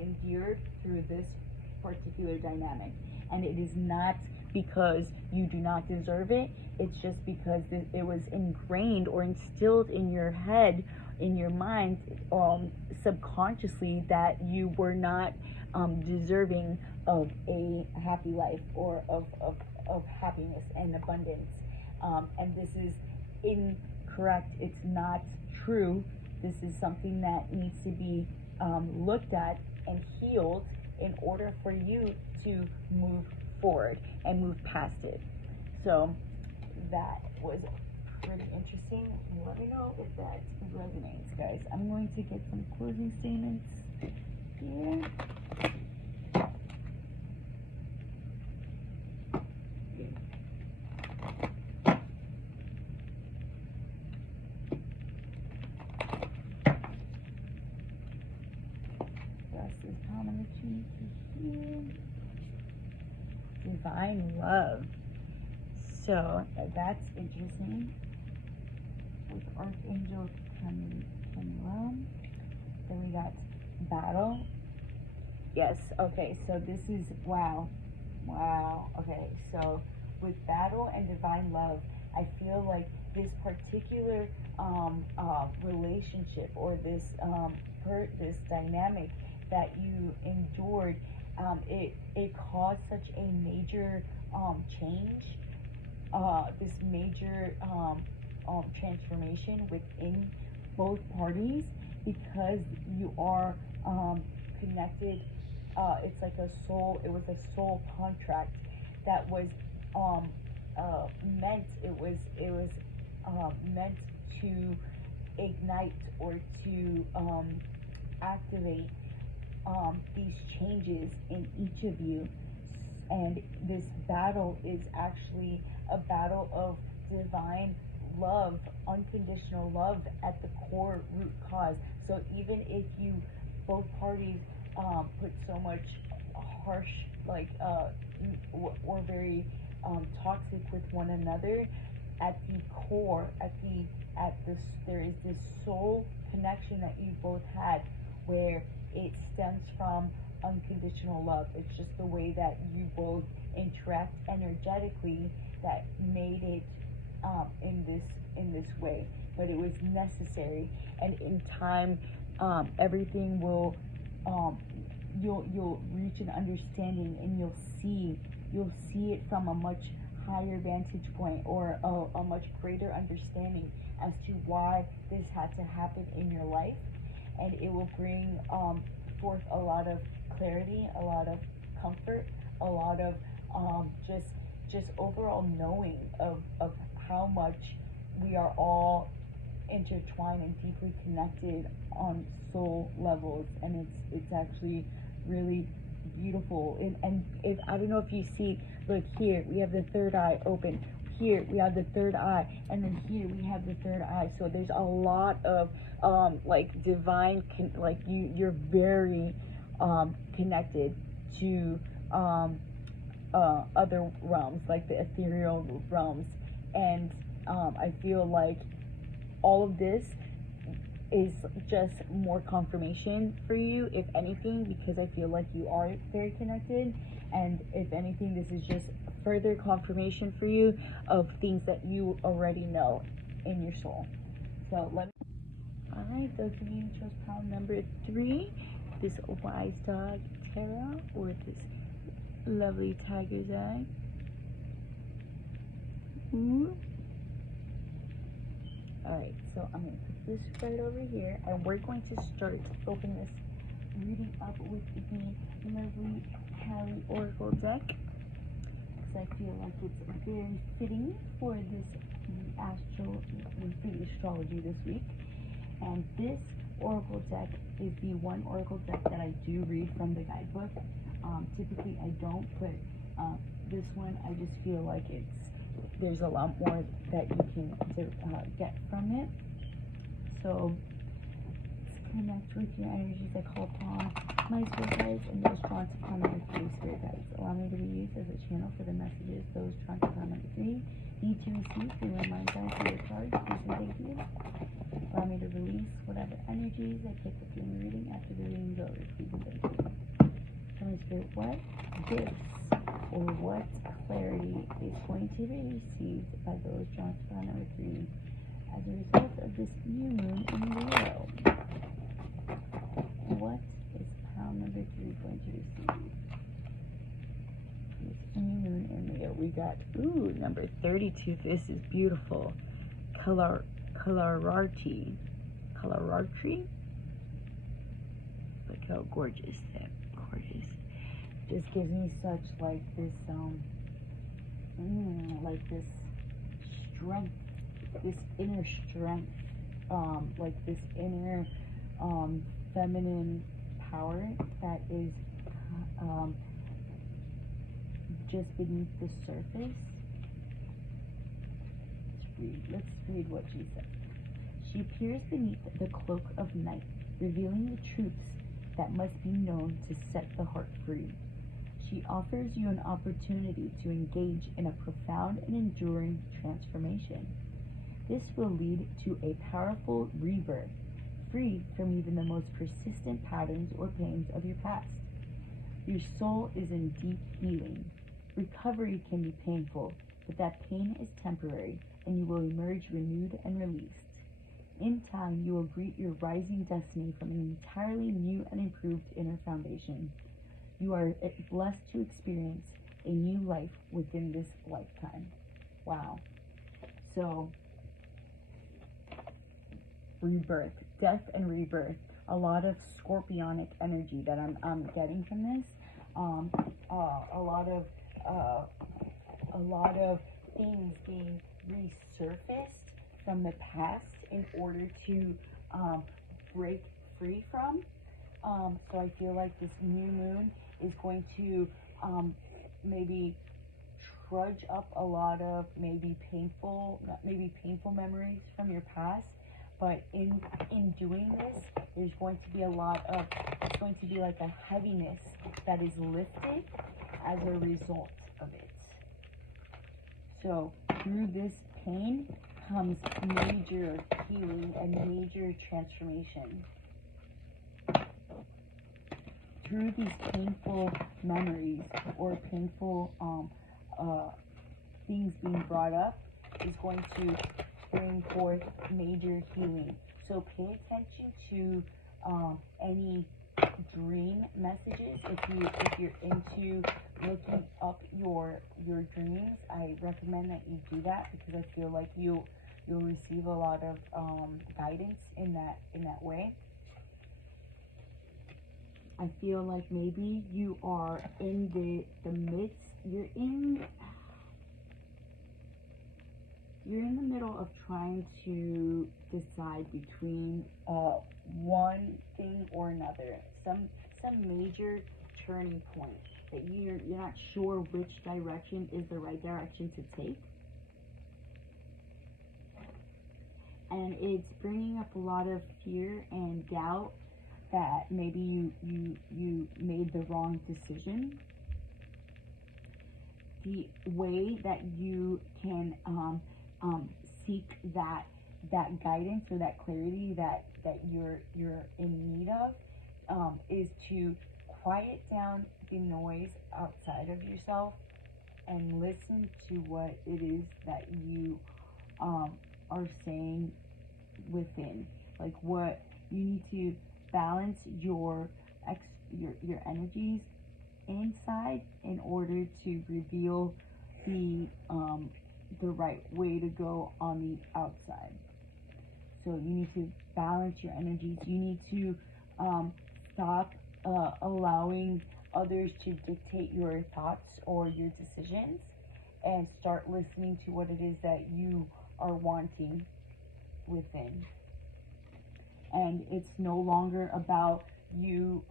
endured through this particular dynamic. And it is not because you do not deserve it. It's just because it was ingrained or instilled in your head, in your mind, subconsciously, that you were not deserving of a happy life, or of happiness and abundance. And this is incorrect. It's not true. This is something that needs to be looked at and healed in order for you to move forward and move past it. So that was pretty interesting. Let me know if that resonates, guys. I'm going to get some closing statements here. Divine love. So that's interesting. With Archangel Camilla. Then we got battle. Yes, okay, so this is wow. Okay, so with battle and divine love, I feel like this particular relationship, or this this dynamic that you endured, it caused such a major change, this major transformation within both parties, because you are connected. It's like it was a soul contract that was meant meant to ignite, or to activate these changes in each of you. And this battle is actually a battle of divine love, unconditional love at the core root cause. So even if you, both parties, put so much harsh, like, or very toxic with one another, at the core, there is this soul connection that you both had, where it stems from unconditional love. It's just the way that you both interact energetically that made it in this way. But it was necessary, and in time, everything will you'll reach an understanding, and you'll see it from a much higher vantage point, or a much greater understanding as to why this had to happen in your life. And it will bring forth a lot of clarity, a lot of comfort, a lot of just overall knowing of how much we are all intertwined and deeply connected on soul levels, and it's actually really beautiful. And if I don't know if you see, look here, we have the third eye open. Here we have the third eye, and then here we have the third eye. So there's a lot of like divine, like you're very connected to other realms, like the ethereal realms, and I feel like all of this is just more confirmation for you, if anything, because I feel like you are very connected, and if anything, this is just further confirmation for you of things that you already know in your soul. So let me. All right, those of you who chose pile number 3, this wise dog tarot, or this lovely tiger's eye. Ooh. Alright, so I'm going to put this right over here, and we're going to start open this reading up with the lovely Hallie Oracle deck, because I feel like it's very fitting for this for the astrology this week. And this Oracle deck is the one Oracle deck that I do read from the guidebook. Typically I don't, but this one I just feel like there's a lot more that you can get from it. So let's connect with your energies. I call upon my spirit guides and the response upon my 3 spirit guides. Allow me to be used as a channel for the messages those drawn to pile number 3 need to receive through my mind guide through your cards. Please and thank you. Allow me to release whatever energies I pick up in the reading after the reading is over. Please and thank you. Tell me, Spirit, what gifts or what clarity is going to be received by those drawn to pile number 3 as a result of this new moon in Leo? What is pile number 3 going to receive? This new moon in Leo. We got, number 32. This is beautiful. Colorarty. Look how gorgeous that. Gorgeous. Just gives me such like this strength, this inner strength, like this inner feminine power that is just beneath the surface. Let's read what she says. She appears beneath the cloak of night, revealing the truths that must be known to set the heart free. She offers you an opportunity to engage in a profound and enduring transformation. This will lead to a powerful rebirth, free from even the most persistent patterns or pains of your past. Your soul is in deep healing. Recovery can be painful, but that pain is temporary, and you will emerge renewed and released. In time, you will greet your rising destiny from an entirely new and improved inner foundation. You are blessed to experience a new life within this lifetime. Wow. So, rebirth, death and rebirth. A lot of scorpionic energy that I'm getting from this. A lot of things being resurfaced from the past in order to break free from. So I feel like this new moon is going to maybe trudge up a lot of maybe painful memories from your past. But in doing this, there's going to be it's going to be like a heaviness that is lifted as a result of it. So through this pain comes major healing and major transformation. Through these painful memories or painful things being brought up is going to bring forth major healing. So pay attention to any dream messages. If you're into looking up your dreams, I recommend that you do that, because I feel like you'll receive a lot of guidance in that way. I feel like maybe you are in the midst. You're you're in the middle of trying to decide between one thing or another, some major turning point that you're not sure which direction is the right direction to take, and it's bringing up a lot of fear and doubt that maybe you made the wrong decision. The way that you can seek that guidance or that clarity that you're in need of is to quiet down the noise outside of yourself and listen to what it is that you are saying within. Like, what you need to balance your energies inside in order to reveal the right way to go on the outside. So you need to balance your energies. You need to stop allowing others to dictate your thoughts or your decisions, and start listening to what it is that you are wanting within. And it's no longer about you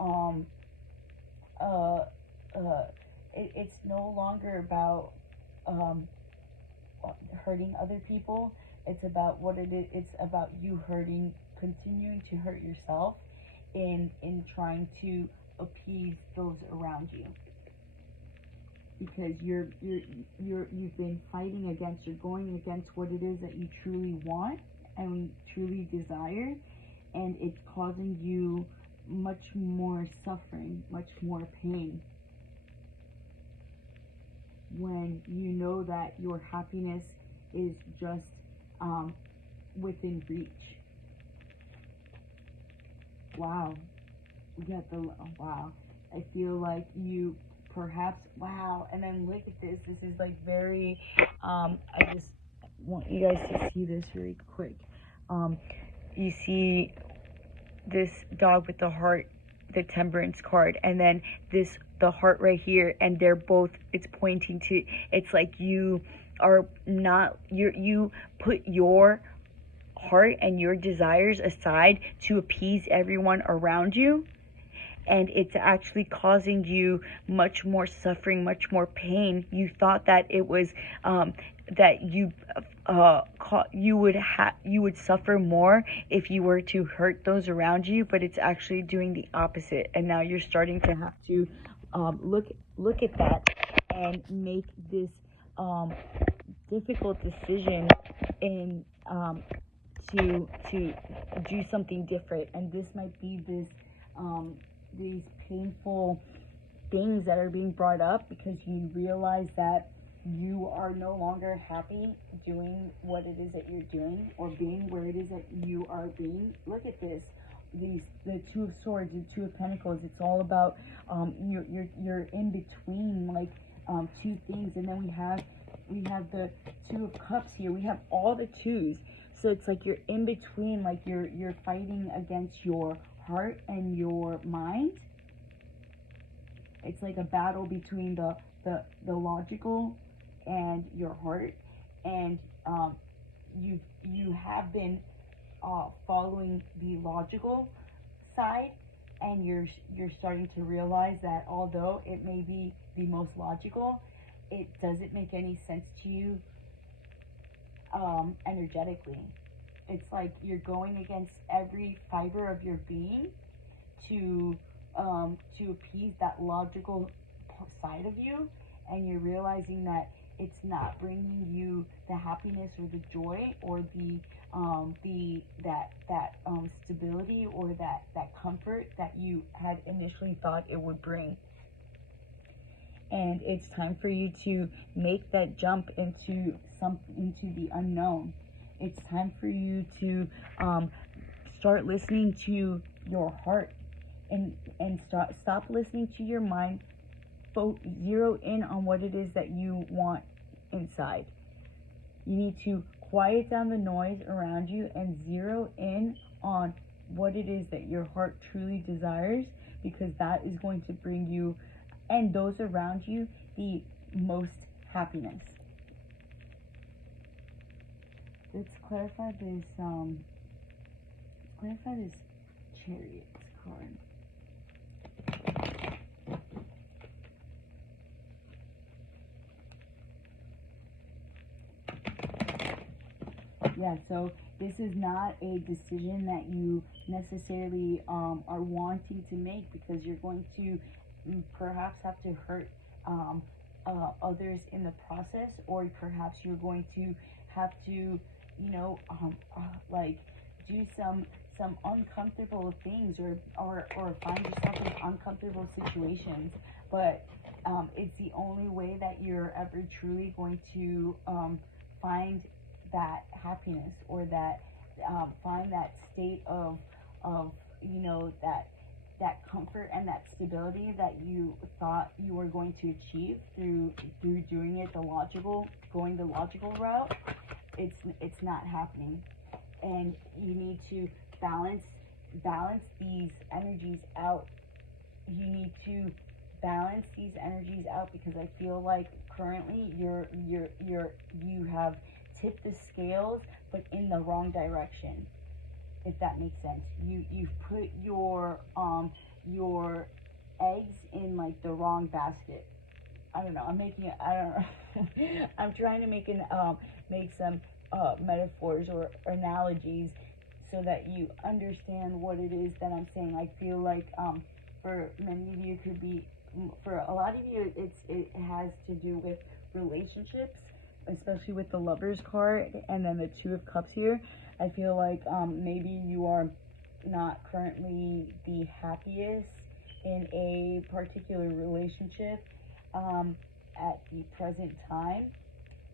it's no longer about hurting other people. It's about what it is. It's about you continuing to hurt yourself in trying to appease those around you, because you've been fighting against, you're going against what it is that you truly want and truly desire, and it's causing you much more suffering, much more pain, when you know that your happiness is just within reach. Wow. We got the, wow. I feel like you perhaps, wow. And then look at this. This is like very, I just want you guys to see this really quick. You see this dog with the heart, the temperance card, and then the heart right here, and they're both, it's pointing to, it's like you are not, you put your heart and your desires aside to appease everyone around you, and it's actually causing you much more suffering, much more pain. You thought that it was that you would suffer more if you were to hurt those around you, but it's actually doing the opposite. And now you're starting to have to look at that and make this difficult decision in to do something different. And this might be these painful things that are being brought up because you realize that you are no longer happy doing what it is that you're doing, or being where it is that you are being. Look at this. The Two of Swords, the Two of Pentacles. It's all about you're in between, like two things. And then we have the Two of Cups here. We have all the twos. So it's like you're in between, like you're fighting against your heart and your mind. It's like a battle between the logical and your heart, and you have been following the logical side, and you're starting to realize that although it may be the most logical, it doesn't make any sense to you energetically. It's like you're going against every fiber of your being to appease that logical side of you, and you're realizing that it's not bringing you the happiness or the joy or the stability or that comfort that you had initially thought it would bring. And it's time for you to make that jump into the unknown. It's time for you to start listening to your heart, and stop listening to your mind. Zero in on what it is that you want inside. You need to quiet down the noise around you and zero in on what it is that your heart truly desires, because that is going to bring you and those around you the most happiness. let's clarify this Chariot's card. Yeah, so this is not a decision that you necessarily are wanting to make, because you're going to perhaps have to hurt others in the process, or perhaps you're going to have to, you know, like do some uncomfortable things, or find yourself in uncomfortable situations. But it's the only way that you're ever truly going to find that happiness, or that find that state of you know, that comfort and that stability that you thought you were going to achieve through doing it going the logical route. It's not happening, and you need to balance these energies out. You need to balance these energies out, because I feel like currently you have tipped the scales, but in the wrong direction, if that makes sense. You've put your eggs in like the wrong basket. I don't know. I don't know. I'm trying to make some metaphors or analogies so that you understand what it is that I'm saying. I feel like for many of you, it could be, for a lot of you, it has to do with relationships, especially with the Lovers card and then the Two of Cups here. I feel like maybe you are not currently the happiest in a particular relationship at the present time,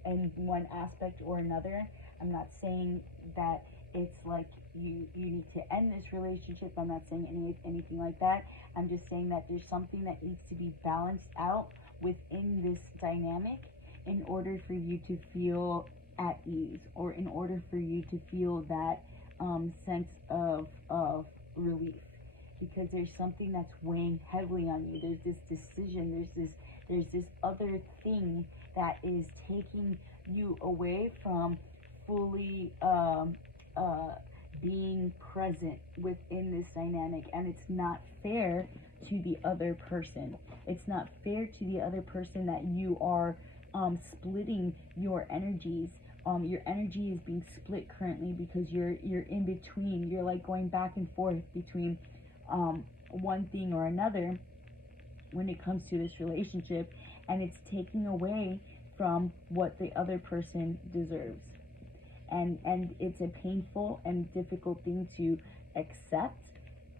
in one aspect or another. I'm not saying that it's like you need to end this relationship. I'm not saying anything like that. I'm just saying that there's something that needs to be balanced out within this dynamic, in order for you to feel at ease, or in order for you to feel that sense of relief, because there's something that's weighing heavily on you. There's this decision, there's this other thing that is taking you away from fully being present within this dynamic, and it's not fair to the other person. It's not fair to the other person that you are splitting your energies. Your energy is being split currently, because you're in between. You're like going back and forth between one thing or another when it comes to this relationship, and it's taking away from what the other person deserves. And it's a painful and difficult thing to accept,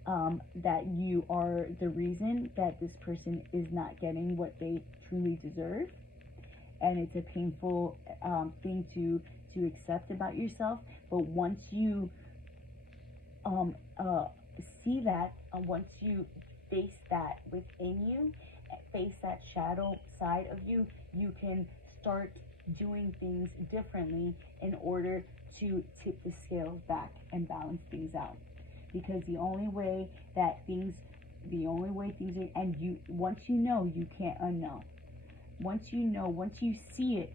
that you are the reason that this person is not getting what they truly deserve. And it's a painful thing to accept about yourself. But once you see that, once you face that within you, face that shadow side of you, you can start doing things differently in order to tip the scales back and balance things out. Because the only way things are, and once you know, you can't unknow. Once you know, once you see it,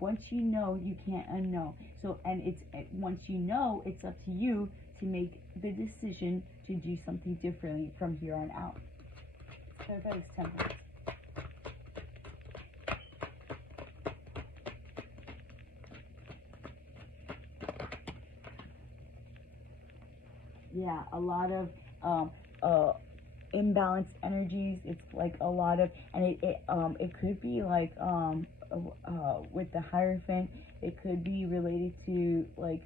once you know, you can't unknow. So, and once you know, it's up to you to make the decision to do something differently from here on out. So that is Temperance. Yeah, a lot of imbalanced energies. It's like a lot of, and it could be like with the Hierophant, it could be related to like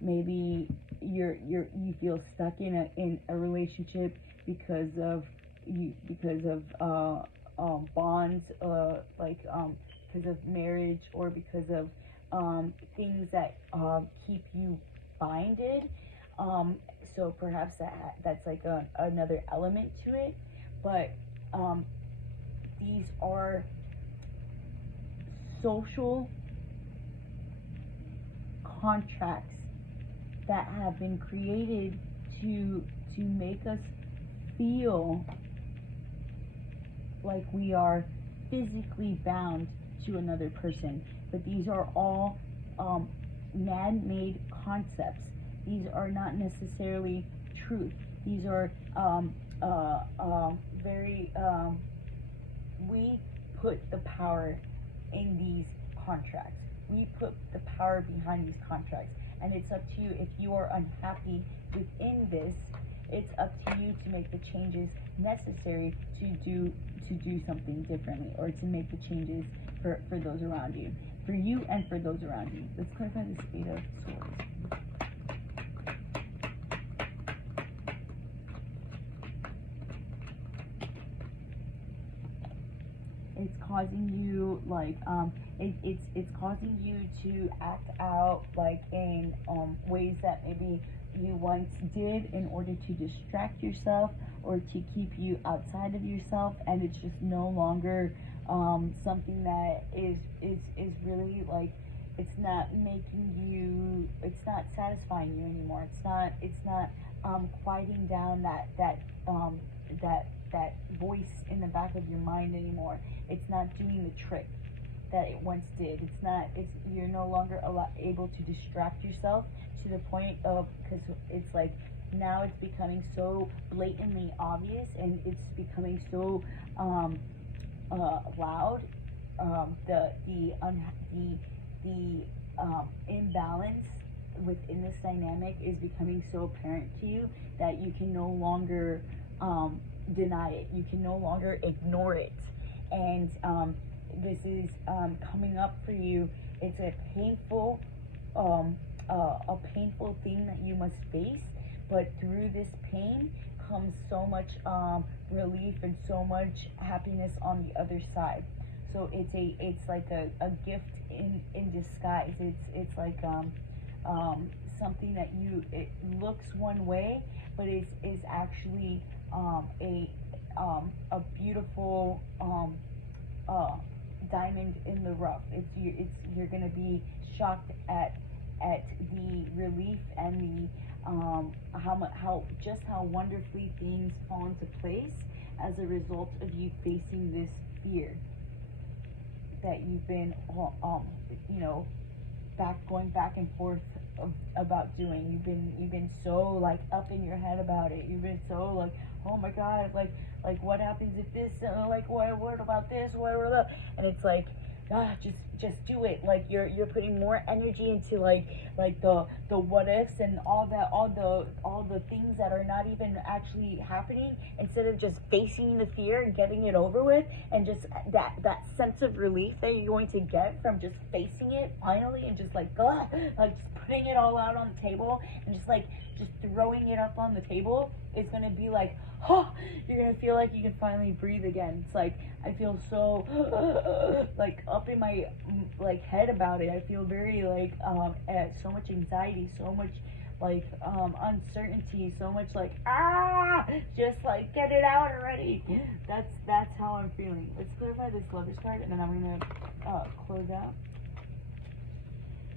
maybe you feel stuck in a relationship because of bonds, because of marriage, or because of things that keep you binded. So perhaps that's like another element to it, but these are social contracts that have been created to make us feel like we are physically bound to another person. But these are all man-made concepts. These are not necessarily truth. These are very we put the power in these contracts. We put the power behind these contracts, and it's up to you. If you are unhappy within this, it's up to you to make the changes necessary to do something differently, or to make the changes for those around you, for you and for those around you. Let's clarify the Spade of Swords. It's causing you it's causing you to act out like in ways that maybe you once did in order to distract yourself or to keep you outside of yourself, and it's just no longer something that is really like, it's not making you, it's not satisfying you anymore. It's not quieting down that voice in the back of your mind anymore. It's not doing the trick that it once did. You're no longer able to distract yourself to the point of, because it's like now it's becoming so blatantly obvious, and it's becoming so loud. The imbalance within this dynamic is becoming so apparent to you that you can no longer deny it. You can no longer ignore it. And this is coming up for you. It's a painful thing that you must face, but through this pain comes so much relief and so much happiness on the other side. So it's like a gift in disguise. It's like something that it looks one way, but is actually a beautiful diamond in the rough. You're gonna be shocked at the relief and the how wonderfully things fall into place as a result of you facing this fear that you've been going back and forth about doing. You've been so like up in your head about it. You've been so like, oh my god, like what happens if this, like what about this, what, and it's like, just do it. Like you're putting more energy into like the what ifs and all the things that are not even actually happening, instead of just facing the fear and getting it over with, and just that sense of relief that you're going to get from just facing it finally, and just like just putting it all out on the table, and just throwing it up on the table is gonna be like, you're gonna feel like you can finally breathe again. It's like, I feel so like up in my like head about it. I feel very like so much anxiety, so much like uncertainty, so much like just like get it out already. That's how I'm feeling. Let's clarify this Lover's card, and then I'm gonna close out.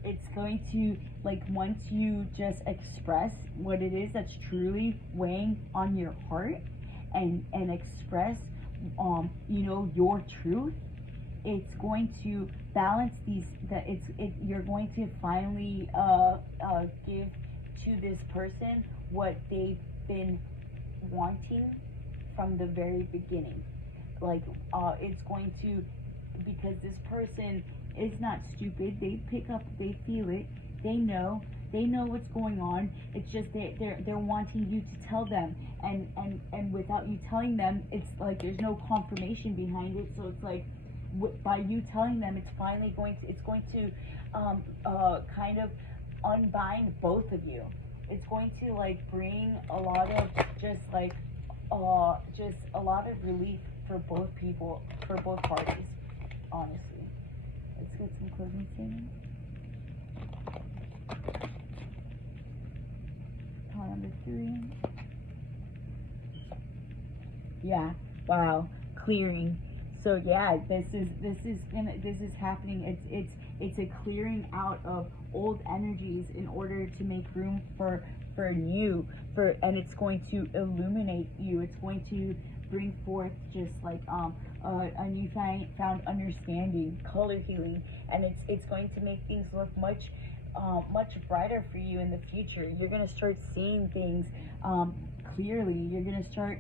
It's going to, like, once you just express what it is that's truly weighing on your heart, and express your truth, it's going to balance these, you're going to finally give to this person what they've been wanting from the very beginning. Like it's going to, because this person is not stupid. They pick up, they feel it, they know what's going on. It's just they're wanting you to tell them, and without you telling them, it's like there's no confirmation behind it. So it's like, by you telling them, it's finally going to kind of unbind both of you. It's going to like bring a lot of just a lot of relief for both people, for both parties, honestly. Let's get some closing statements. Card number 3. Yeah. Wow. Clearing. So yeah, this is happening. It's a clearing out of old energies in order to make room for new, and it's going to illuminate you. It's going to bring forth just like a newfound understanding, color healing, and it's going to make things look much much brighter for you in the future. You're going to start seeing things clearly. You're going to start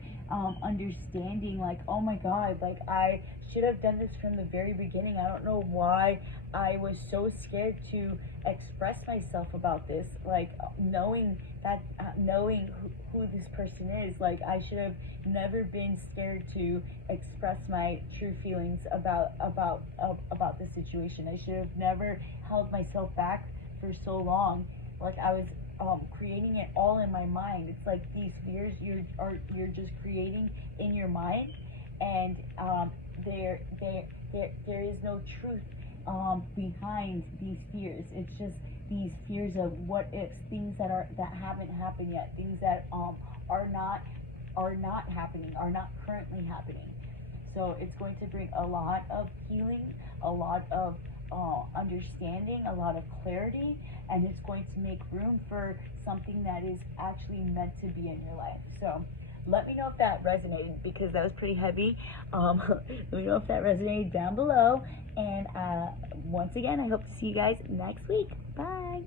understanding, like, oh my God, like, I should have done this from the very beginning. I don't know why I was so scared to express myself about this. Like, knowing that, knowing who this person is, like, I should have never been scared to express my true feelings about the situation. I should have never held myself back for so long. Like, I was creating it all in my mind. It's like these fears you're just creating in your mind, and there is no truth behind these fears. It's just these fears of what ifs, things that haven't happened yet, things that are not happening, are not currently happening. So it's going to bring a lot of healing, a lot of understanding, a lot of clarity, and it's going to make room for something that is actually meant to be in your life. So let me know if that resonated, because that was pretty heavy. Let me know if that resonated down below. And once again, I hope to see you guys next week. Bye.